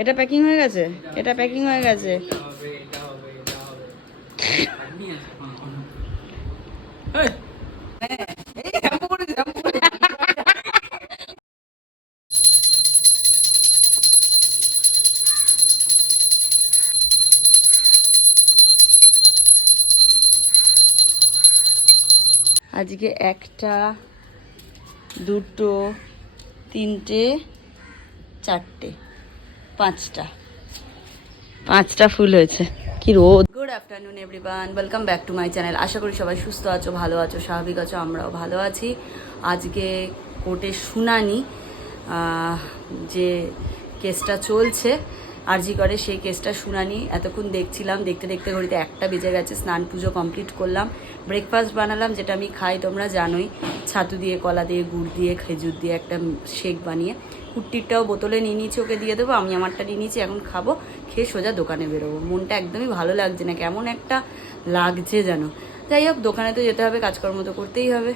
এটা প্যাকিং হয়ে গেছে? এটা প্যাকিং হয়ে গেছে। আজকে একটা দুটো তিনটে চারটে। পাঁচটা। পাঁচটা ফুল হয়েছে। কি রোদ। Good afternoon everyone welcome back to my channel আশা করি সবাই সুস্থ আছো ভালো আছো স্বাভাবিক আছো আমরাও ভালো আছি। আজকে কোর্টে শুনানি যে কেসটা চলছে আরজি করে সেই কেসটা শুনানি। এতক্ষণ দেখছিলাম দেখতে দেখতে ঘড়িতে একটা বেজে গেছে স্নান পুজো কমপ্লিট করলাম। ব্রেকফাস্ট বানালাম যেটা আমি খাই তোমরা জানোই ছাতু দিয়ে কলা দিয়ে গুড় দিয়ে খেজুর দিয়ে একটা শেক বানিয়ে। কুট্টিরটাও বোতলে নিয়ে নিয়েছি, ওকে দিয়ে দেবো, আমি আমারটা নিয়ে নিয়েছি, এখন খাব, খেয়ে সোজা দোকানে বেরোবো। মনটা একদমই ভালো লাগছে না, কেমন একটা লাগছে যেন। যাই হোক, দোকানে তো যেতে হবে, কাজকর্ম তো করতেই হবে।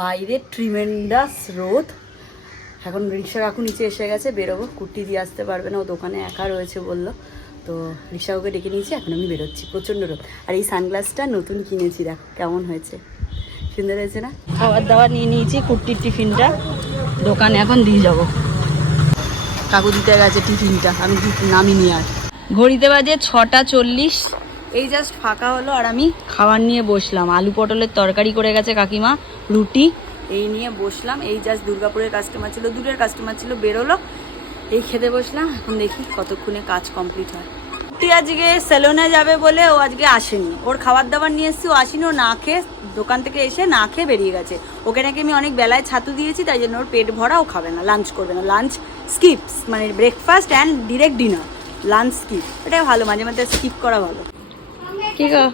বাইরে ট্রিমেন্ডাস রোদ। এখন রিক্সা কাকু নিচে এসে গেছে, বেরোবো। কুর্তি দিয়ে আসতে পারবে না, ও দোকানে একা রয়েছে বলল। তো রিক্সা কাকুকে ডেকে নিয়েছি, এখন আমি বেরোচ্ছি, প্রচণ্ড রোদ। আর এই সানগ্লাসটা নতুন কিনেছি, দেখো কেমন হয়েছে। সুন্দর হয়েছে না? খাবার দাবার নিয়ে নিয়েছি কুর্তির টিফিনটা। দোকানে এখন দিয়ে যাব। কাকু দিতে গেছে টিফিনটা আমি দি- নামিনি আর ঘড়িতে বাজে ছটা চল্লিশ। এই জাস্ট ফাঁকা হলো আর আমি খাবার নিয়ে বসলাম। আলু পটলের তরকারি করে গেছে কাকিমা রুটি। এই নিয়ে বসলাম। এই জাস্ট দুর্গাপুরের কাস্টমার ছিল দূরের কাস্টমার ছিল বেরোলো। এই খেতে বসলাম। এখন দেখি কতক্ষণে কাজ কমপ্লিট হয়। তুই আজকে সেলুনে যাবে বলে ও আজকে আসেনি। ওর খাবার দাবার নিয়ে এসেছি ও আসেনি ও না খেয়ে দোকান থেকে এসে না খেয়ে বেরিয়ে গেছে। ওকে নাকি আমি অনেক বেলায় ছাতু দিয়েছি তাই জন্য ওর পেট ভরা ও খাবে না লাঞ্চ করবে না। লাঞ্চ স্কিপস মানে breakfast and direct dinner lunch skip এটা ভালো মাঝে মাঝে স্কিপ করা ভালো। কি গো?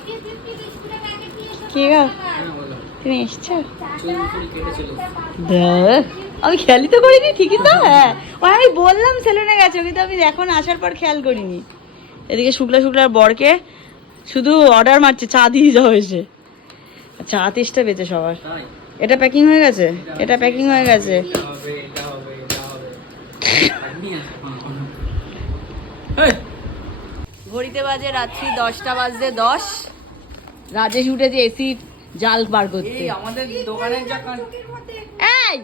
কি গো? তুমি এসছো? আমি খেয়ালই তো করিনি ঠিকই তো হ্যাঁ। ও আমি বললাম সেলুনে গেছো কিন্তু আমি এখন আসার পর খেয়াল করিনি। এদিকে শুক্লা শুক্লার বরকে শুধু অর্ডার মারছে চা দিয়ে যাও এসে। চা তেষ্টা পেয়েছে সবার। এটা প্যাকিং হয়ে গেছে? এটা প্যাকিং হয়ে গেছে। ঘড়িতে বাজে রাত্রি দশটা বাজতে দশ। রাজেশ উঠেছে এসি জাল বার করতে। আমাদের দোকানের এই!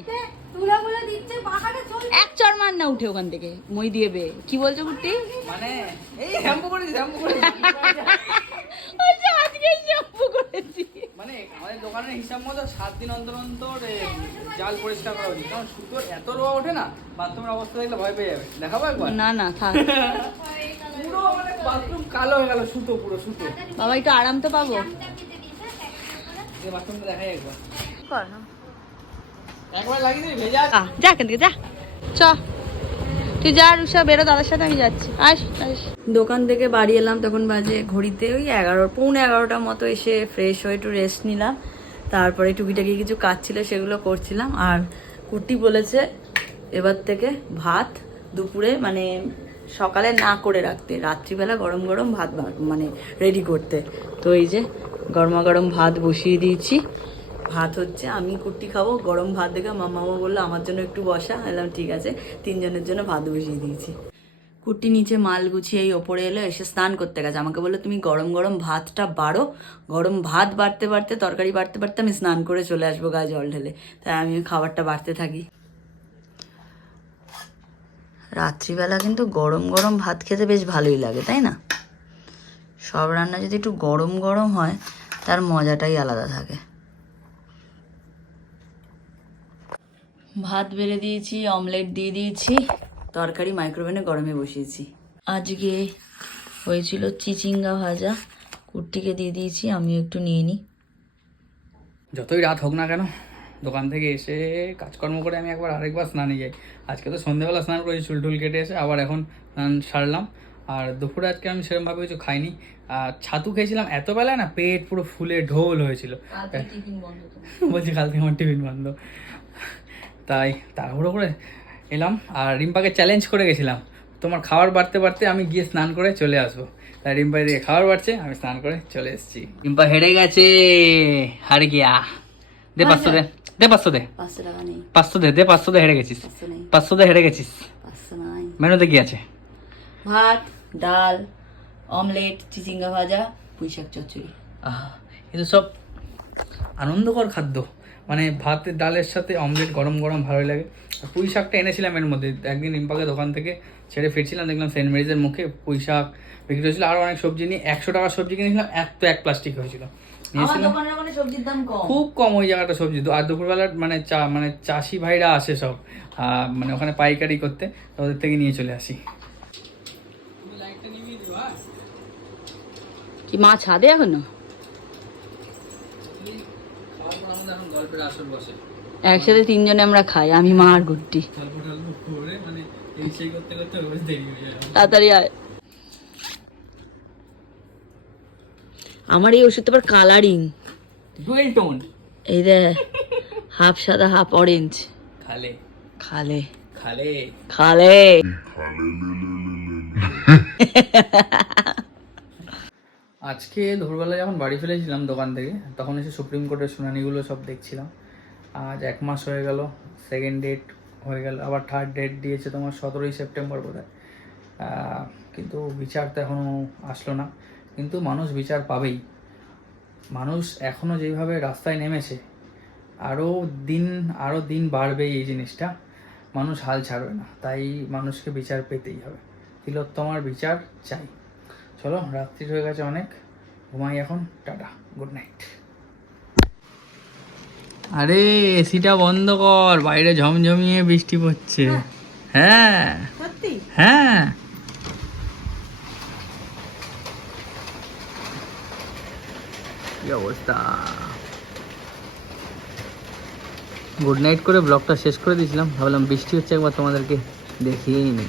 এক চর মার না উঠে ওখান থেকে মই দিয়ে বে। কি বলছো কুর্তি মানে এই শ্যাম্পু করেছি শ্যাম্পু করেছি আচ্ছা আজকে শ্যাম্পু করেছি মানে দোকানের হিসাব মতো সাত দিন অন্তর অন্তর জাল পরিষ্কার করা উচিত। কারণ সুতোর এত রোয়া ওঠে না বাথরুমের অবস্থা দেখলে ভয় পেয়ে যাবে। দেখাবো একবার? না না থাক। পুরো মানে বাথরুম কালো হয়ে গেল সুতো পুরো সুতো। বাবা একটু আরাম তো পাবো। বাথরুমটা দেখাই একবার। একবার লাগিয়ে দিবি ভেজা যা এখান যা। চ। তুই যা রুষা বেরো দাদার সাথে আমি যাচ্ছি। আস আস। দোকান থেকে বাড়ি এলাম তখন বাজে ঘড়িতে ওই এগারো পৌনে এগারোটার মতো এসে ফ্রেশ হয়ে একটু রেস্ট নিলাম। তারপরে টুকিটাকি কিছু কাজ ছিল, সেগুলো করছিলাম। আর কুর্তি বলেছে, এবার থেকে ভাত দুপুরে মানে সকালে না করে রাখতে, রাত্রিবেলা গরম গরম ভাত মানে রেডি করতে। তো এই যে গরমা গরম ভাত বসিয়ে দিয়েছি। ভাত হচ্ছে, আমি কুর্তি খাব, গরম ভাত দেখে মামা বলল, আমার জন্য একটু বসা। এলাম ঠিক আছে। তিনজনের জন্য ভাত বসিয়ে দিয়েছি। কুর্তি নিচে মাল গুছিয়ে এই ওপরে এলো, এসে স্নান করতে গেছে। আমাকে বলল, তুমি গরম গরম ভাতটা বাড়ো। গরম ভাত বাড়তে বাড়তে, তরকারি বাড়তে বাড়তে আমি স্নান করে চলে আসব গায়ে জল ঢেলে। তাই আমি খাবারটা বাড়তে থাকি। রাত্রিবেলা কিন্তু গরম গরম ভাত খেতে বেশ ভালোই লাগে, তাই না? সব রান্না যদি একটু গরম গরম হয়, তার মজাটাই আলাদা থাকে। ভাত বেড়ে দিয়েছি, অমলেট দিয়ে দিয়েছি। তরকারি মাইক্রোওভেনে গরমে বসিয়েছি। আজকে হয়েছিল চিচিঙ্গা ভাজা। কুর্তিকে দিয়ে দিয়েছি আমিও একটু নিয়ে নিই যতই রাত হোক না কেন দোকান থেকে এসে কাজকর্ম করে আমি একবার আরেকবার স্নানে যাই। আজকে তো সন্ধ্যেবেলা স্নান করেছি চুল টুল কেটে এসে আবার এখন স্নান সারলাম। আর দুপুরে আজকে আমি সেরকমভাবে কিছু খাইনি। আর ছাতু খেয়েছিলাম এত বেলায় না পেট পুরো ফুলে ঢোল হয়েছিল। বলছি কাল থেকে আমার টিফিন বন্ধ। তাই তাড়াহুড়ো করে এলাম আর রিম্পাকে চ্যালেঞ্জ করে গেছিলাম। তোমার খাবার বাড়তে বাড়তে আমি গিয়ে স্নান করে চলে আসব। তাই রিম্পা দিয়ে খাবার বাড়ছে আমি স্নান করে চলে এসেছি। রিম্পা হেরে গেছে। হার গিয়া। দে পাঁচশো দে। দে পাঁচশো দে। পাঁচশো দে দে পাঁচশো দে হেরে গেছিস। পাঁচশো দে হেরে গেছিস। মেনুতে কি আছে? ভাত ডাল অমলেট চিচিঙ্গা ভাজা পুঁই শাক চচ্চড়ি। আহা কিন্তু সব আনন্দকর খাদ্য। মানে ভাতের ডালের সাথে অমলেট গরম গরম ভালোই লাগে। পুঁই শাকটা এনেছিলাম এর মধ্যে একদিন ইম্পাকে দোকান থেকে ছেড়ে ফিরছিলাম দেখলাম সেন্ট মেরিজের মুখে পুঁই শাক বিক্রি হয়েছিল আরও অনেক সবজি নিয়ে একশো টাকার সবজি কিনেছিলাম এক তো এক প্লাস্টিক হয়েছিল। নিয়েছিলাম। দোকানের সবজির দাম কম। খুব কম ওই জায়গাটা সবজি তো আর দুপুরবেলা মানে চা মানে চাষি ভাইরা আসে সব মানে ওখানে পাইকারি করতে ওদের থেকে নিয়ে চলে আসি। কি মা ছাদে এখনও গল্পের আসর বসে একসাথে তিনজনে আমরা খাই আমি মা আর গুড্ডি। মানে এই সেই করতে করতে রোজ দেরি যায়। তাড়াতাড়ি আয়। আমার এই ওষুধটা আবার কালারিং। ডুয়েল টোন এই রে হাফ সাদা হাফ অরেঞ্জ খালে। খালে। খালে। খালে। আজকে দুপুরবেলা যখন বাড়ি ফিরেছিলাম দোকান থেকে, তখন এসে সুপ্রিম কোর্টের শুনানিগুলো সব দেখছিলাম। আজ এক মাস হয়ে গেল সেকেন্ড ডেট হয়ে গেল, আবার থার্ড ডেট দিয়েছে তোমার সতেরোই সেপ্টেম্বর বোধ কিন্তু বিচার তো এখনও আসলো না। কিন্তু মানুষ বিচার পাবেই। মানুষ এখনও যেভাবে রাস্তায় নেমেছে আরও দিন আরও দিন বাড়বে এই জিনিসটা। মানুষ হাল ছাড়বে না, তাই মানুষকে বিচার পেতেই হবে। তিলোত্তমার বিচার চাই। চলো রাত্রি হয়ে গেছে অনেক। ঘুমাই এখন। টাটা গুড নাইট আরে এসিটা বন্ধ কর। বাইরে ঝমঝমিয়ে বৃষ্টি পড়ছে। হ্যাঁ। হ্যাঁ। কি অবস্থা? গুড নাইট করে ব্লগটা শেষ করে দিয়েছিলাম। ভাবলাম বৃষ্টি হচ্ছে একবার তোমাদেরকে দেখিয়েই নি।